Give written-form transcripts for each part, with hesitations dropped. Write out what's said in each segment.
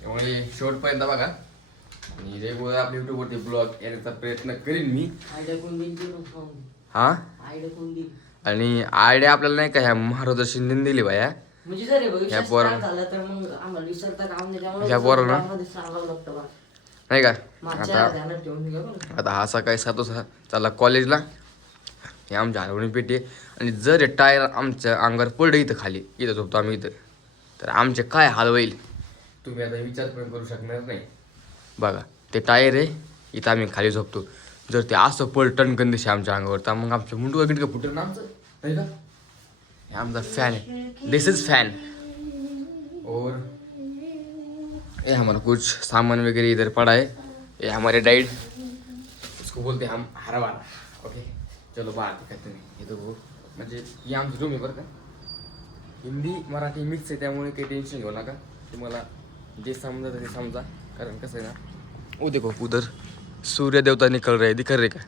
त्यामुळे शेवटपर्यंत बघा आणि रेग्युलर आपल्या युट्यूबवरती ब्लॉग येण्याचा प्रयत्न करीन मी. हा आणि आयडिया आपल्याला नाही का ह्या महाराज शिंदेने दिली बाया म्हणजे जर ह्या पोरा झालं तर मग आम्हाला विसरता काम नाही त्यामुळे ह्या पोरांना सांगावं लागतं बा. नाही का माझ्या ध्यानात ठेवून घ्या बरं. आता हा सकाळी 7 वाजता चालला कॉलेजला. हे आमच्या हरवणी पेटी आहे आणि जर हे टायर आमच्या अंगावर पडलं इथं खाली इथं झोपतो आम्ही इथं तर आमचे काय हाल होईल तुम्ही आता विचार पण करू शकणार नाही. बघा ते टायर आहे इथं आम्ही खाली झोपतो जर ते असं पलटण गंदिश आमच्या अंगावर तर मग आमचं मुंडू वगैरे का फुटेल ना आमचं नाही का. हे आमचा फॅन है दिस इज फैन और ये हमारा कुछ सामान वगैरह इधर पड़ा है. ये हमारे डाइड उसको बोलते हम हरवाना. ओके चलो बाहर दिखाते हैं. ये तो वो म्हणजे ये आमची रूम आहे बरं का. हिंदी मराठी मिक्स आहे त्यामुळे काही टेन्शन घेऊ नका. तुम्हाला जे समजा ते समजा कारण कसं आहे ना. ओ देखो उधर सूर्य देवता निकल रहे दिख रहे का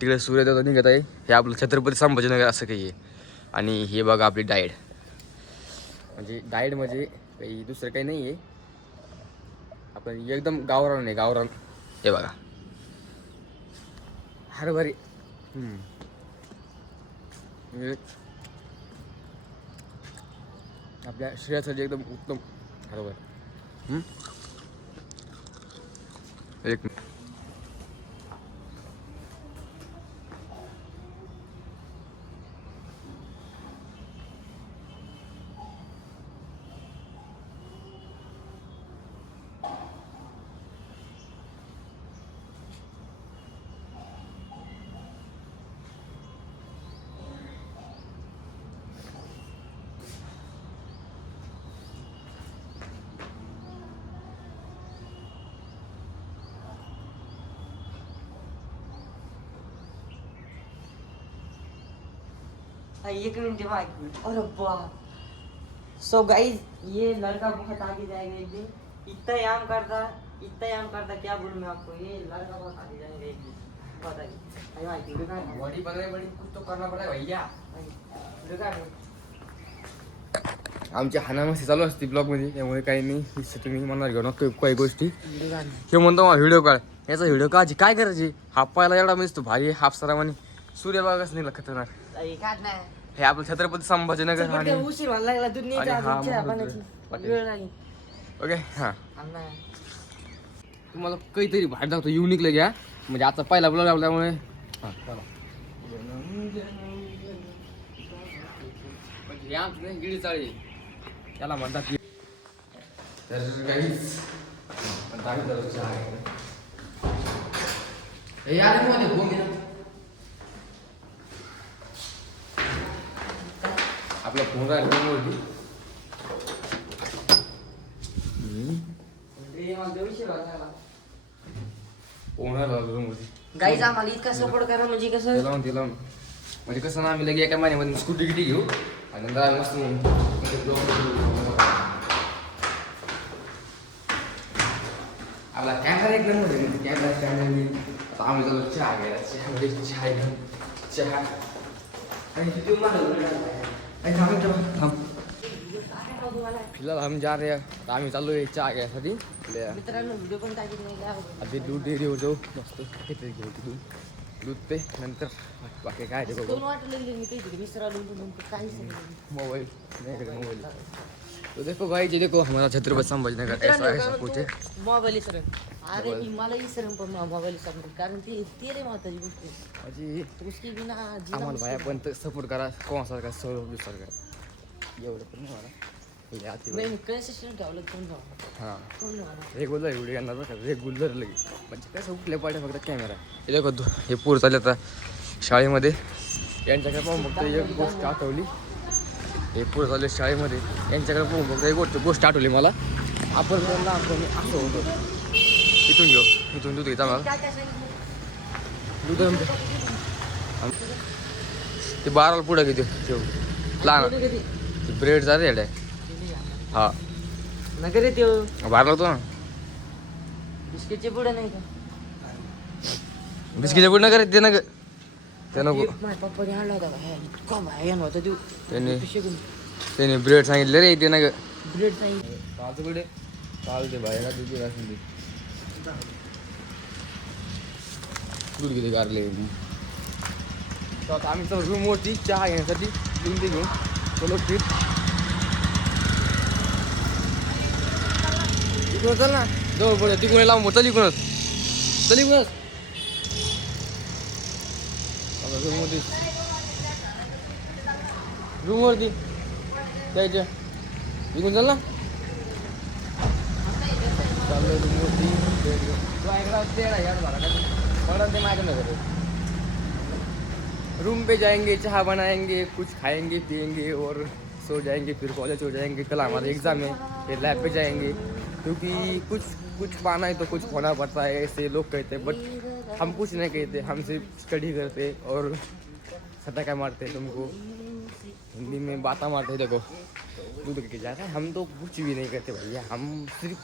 तिकडे सूर्य देवता निघत आहे. हे आपलं छत्रपती संभाजीनगर असं काही आहे. आणि हे बघा आपली डाएट म्हणजे डाएट म्हणजे काही दुसरं काही नाही आहे. आपण एकदम गावरान आहे गावरान. हे बघा हरभरे आपल्या शरीरासाठी एकदम उत्तम हरभरे. एक एक मिनट अरे वाह. सो गाइस ये लड़का बहुत आगे जाएगा एक दिन. इतना याम करता क्या बोलूं मैं आपको. ये लड़का बहुत आगे जाएगा एक दिन. बताइए बॉडी बन रही बड़ी कुछ तो करना पड़ेगा भैया. आमच्या हानामस्ती चालू असते ब्लॉगमध्ये त्यामुळे काही नाही तुम्ही मनावर घेऊ नका काही गोष्टी. हे म्हणतो मला व्हिडिओ काढ याचा व्हिडिओ काढायची काय करायची. हाफ पायला एवढा मिळतो भारी हाफ सरावानी सूर्य बघाच नाही खतरनाक. हे आपलं छत्रपती संभाजीनगर आणि उशीर व्हायला लागला दूध ओके हां तुम्हाला काहीतरी बाहेर दाखवतो युनिक घ्या म्हणजे आता पहिला ब्लॉग लावल्यामुळे हां चला गिडी चाळी त्याला म्हणतात. तर काहीच आपला फोन राहिला गाईज आम्हाला इतका सपोर्ट करा म्हणजे कसं म्हणजे कसं ना आम्ही लगे एका महिन्यामध्ये स्कूटी गिटी घेऊ आणि नंतर आम्ही मस्त आपला कॅमेरा एकदम म्हणजे कॅमेरा आता आम्ही चालू चहा घ्यायला चहा घेऊन चहा आणि फिलहाल हम जा रहे हैं आम्ही चालू आहे चहा घ्यायसाठी. मित्रांनो व्हिडिओ पण टाकीत नाही आधी दूध डेअरी जाऊ मस्त काहीतरी घेऊ दूध पे नंतर बाकी काय ते बघू. मोबाइल मोबाइल तो देखो भाई जी देखो हमारा छत्रपति संभाजीनगर ऐसा ऐसा कुछ है. मोबाईल विसरण अरे मला विसरण पण मोबाईल विसरण कारण ते रे महत्वाची गोष्ट म्हणजे उसकी बिना आम्हाला भाया पण सपोर्ट करा कोण असा का सर्व विचार करा एवढं पण नाही मला कन्सेशन ठेवलं कोण हां रेग्युलर व्हिडिओ येणार बरं का रेग्युलर लगे म्हणजे कसं उठले पाहिजे फक्त कॅमेरा. हे देखो हे पूर चालले आता शाळेमध्ये यांच्याकडे पाहून फक्त एक गोष्ट आठवली. हे पूर चालले शाळेमध्ये यांच्याकडे पाहून फक्त एक गोष्ट आठवली मला. आपण लहानपणी असं होतो इथून घेऊ इथून दूध घेता मला दूध ते 12 पुढं घेते ठेव लहान ब्रेड झाले आहे हा नगर येते बाहेर लागतो ना बिस्किटचे पुढे नाही का बिस्किटच्या पुढे नका ते नका ते नको. पप्पाने आणला होता इतका भायन होता तू त्याने ब्रेड सांगितले रे ते नका ब्रेड सांगितलं चालते बाहेर तुझी असेल दूध किती गारले तर आता आम्ही चल रूमवरती चहा घेण्यासाठी लिहून ते घेऊन चलो ट्रिप इकडून चल ना जवळ पड तिकडून लांब चल इकडूनच चल इकडूनच रूमवरती रूमवरती जायचं इकडून चल ना चाललो रूमवरती रूम पे जाएंगे चाय बनाएंगे कुछ खाएंगे पिएंगे और सो जाएंगे फिर कॉलेज हो जाएंगे कल हमारा एग्ज़ाम है फिर लैब पे जाएंगे क्योंकि कुछ पाना है तो कुछ होना पड़ता है ऐसे लोग कहते हैं बट हम कुछ नहीं कहते हम सिर्फ स्टडी करते और सटा क्या मारते तुमको हिंदी में बाता मारते देखो दूध के जाता है हम तो कुछ भी नहीं करते भैया हम सिर्फ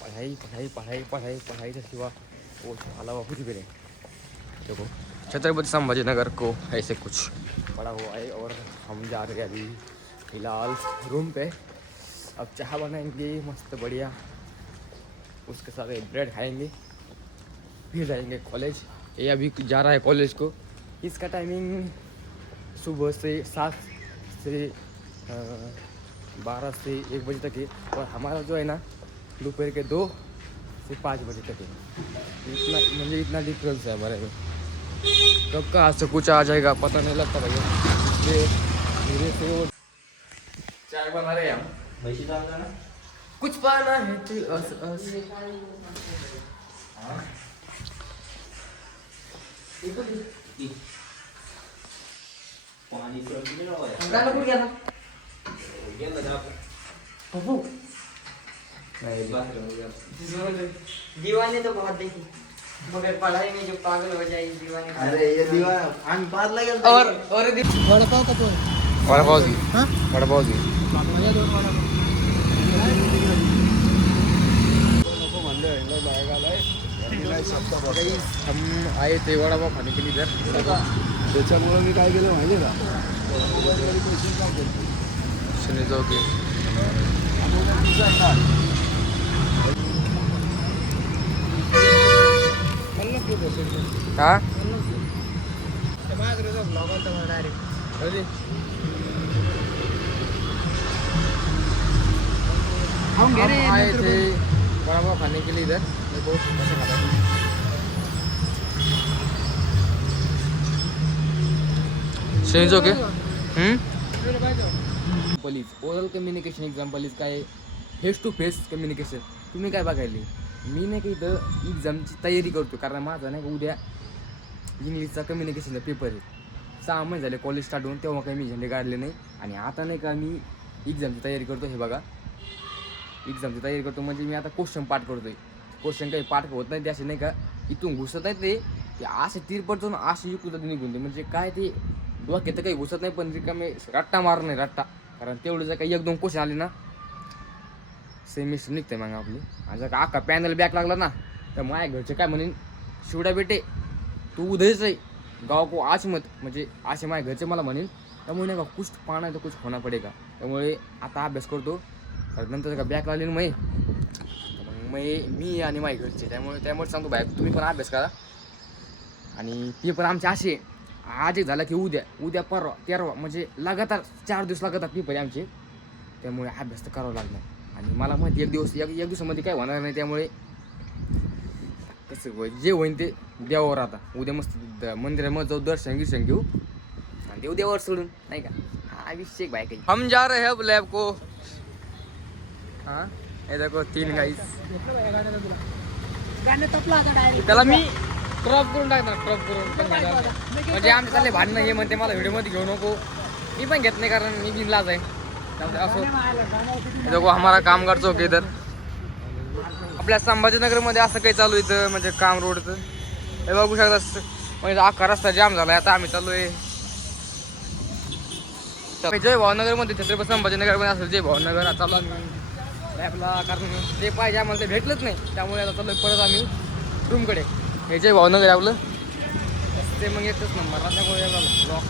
पढ़ाई पढ़ाई पढ़ाई पढ़ाई पढ़ाई के सिवा वो अलावा कुछ भी नहीं देखो छत्रपति संभाजी नगर को ऐसे कुछ पड़ा हुआ है और हम जा रहे हैं अभी फिलहाल रूम पे अब चाय बनाएंगे मस्त बढ़िया उसके साथ एक ब्रेड खाएंगे फिर जाएंगे कॉलेज ये अभी जा रहा है कॉलेज को इसका टाइमिंग सुबह से 7 से 12 से 1 बजे तक है और हमारा जो है ना दोपहर के 2 से 5 बजे तक है इतना मुझे इतना डिफरेंस है हमारे में कब कहाँ से कुछ आ जाएगा पता नहीं लगता भैया इसलिए धीरे से वो चाय बना रहे हैं हम वैसे डालना ना कुछ पाना है तो अस अस पानी पूरा पीने लगा है गाना कुछ गया था ये लगा पप्पू नहीं बाहर हो गया दीवाने तो बहुत देखी मगर पढ़ाई में जो पागल हो जाए दीवाने अरे ये दीवाना आन पार लगे और वड़ा पाव का तो वड़ा पाव जी हाँ वड़ा पाव जी मला दोन वड़ा हम आए थे वड़ा पाव खाने के लिए इधर त्याच्यामुळे मी काय केलं माहिती का सुनी जाओ के हाँ हम आए थे वड़ा पाव खाने के लिए इधर देखो कैसे खाता है सुनी के please oral communication example is काय फेस टू फेस कम्युनिकेशन तुम्ही काय बघायली मी नाही का इथं एक्झामची तयारी करतो कारण माझा नाही का उद्या इंग्लिशचा कम्युनिकेशनचा पेपर आहे 6 महिने झाले कॉलेज स्टार्ट होऊन तेव्हा काही मी झेंडे काढले नाही आणि आता नाही का मी एक्झामची तयारी करतो हे बघा एक्झामची तयारी करतो म्हणजे मी आता क्वेश्चन पाठ करतोय क्वेश्चन काही पाठ होत नाही ते असे नाही का इथून घुसत आहे ते असे तिरपटून असे युक्त निघून ते म्हणजे काय ते डोक्यात तर काही घुसत नाही पण रिकामे रट्टा मार नाही रट्टा कारण तेवढं जर काही 1-2 क्वेश्चन आले ना सेमिस्टर निघते मग आपली आणि जर का अख्खा पॅनल बॅक लागला ना तर माझ्या घरचे काय म्हणेन शिवड्या बेटे तू उदयच आहे गाव को आज मत म्हणजे असे माझ्या घरचे मला म्हणेन त्यामुळे नाही का कुछ पाना आहे तर कुछ होना पडेगा त्यामुळे आता अभ्यास करतो कारण नंतर का बॅक लागली ना मग मी आणि माझ्या घरचे त्यामुळे सांगतो बाहेर तुम्ही पण अभ्यास करा आणि पेपर आमचे असे आज एक झाला की उद्या परवा 13 म्हणजे लगातार 4 दिवस लगातार पेपर आहे आमचे त्यामुळे अभ्यास तर करावा लागणार आणि मला माहिती एक दिवसामध्ये काय होणार नाही त्यामुळे कसं जे होईन ते देवावर आता उद्या मस्त मंदिरामध्ये जाऊ दर्शन घेऊ आणि देव देवावर सोडून नाही का हा विषय बाय काही हम जा रहे हैं अब लैब को हाँ ये देखो 3 गाइस गाणे तपला आता डायरेक्ट त्याला मी क्रॉप करून टाकणार क्रॉप करून पण घेणार म्हणजे आमचे चालले भांडणं हे म्हणते मला व्हिडिओमध्ये घेऊ नको मी पण घेत नाही कारण मी बिनलाज आहे त्यामुळे असो देखो हमारा कामगार चौक इधर आपल्या संभाजीनगरमध्ये असं काही चालू इथं म्हणजे काम रोडचं हे बघू शकता म्हणजे अख्खा रस्ता जाम झाला आता आम्ही चालू आहे जय भावनगरमध्ये छत्रपती संभाजीनगरमध्ये असेल जय भावनगर चालू आम्ही लॅबला कारण ते पाहिजे आम्हाला ते भेटलंच नाही त्यामुळे आता चालू परत आम्ही रूमकडे हे जय भावनगर आपलं ते मग एकच नंबर त्यामुळे ब्लॉक